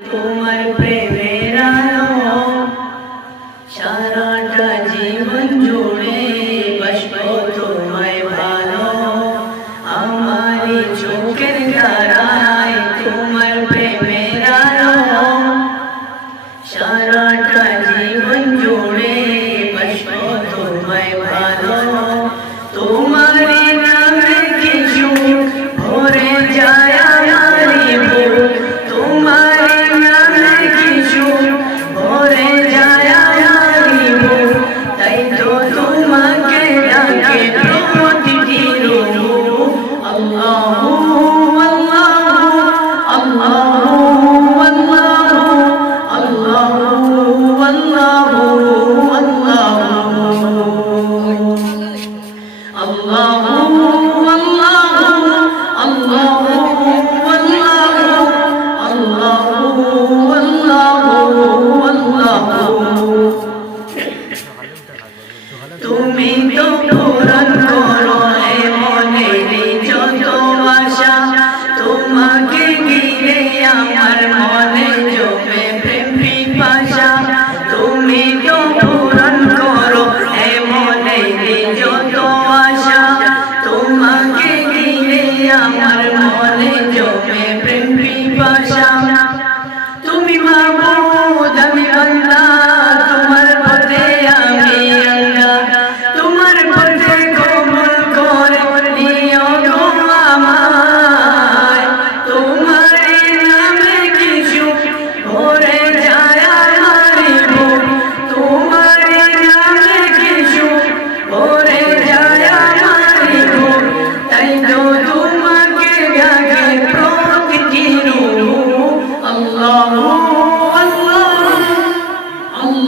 তোমার প্রেমের আলো সারা الله الله الله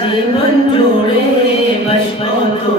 জীবন জুড়ে বসবো